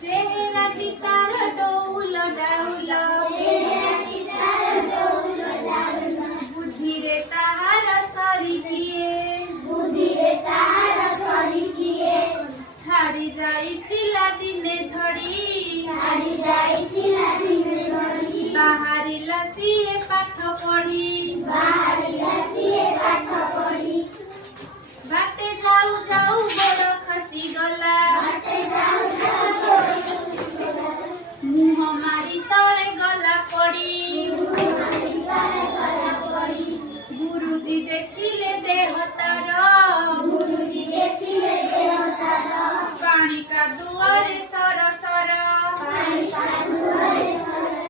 चेहराटी तार डौल डाउल बुद्धिरे ताहार सरी किए छाड़ी जाइथिला दिने झड़ी बाहारिला सिए पाठ पढ़ी बाटे जाऊ जाऊ बड़ खसी गला मुह मारी तले गला पड़ी गुरुजी देखिले देह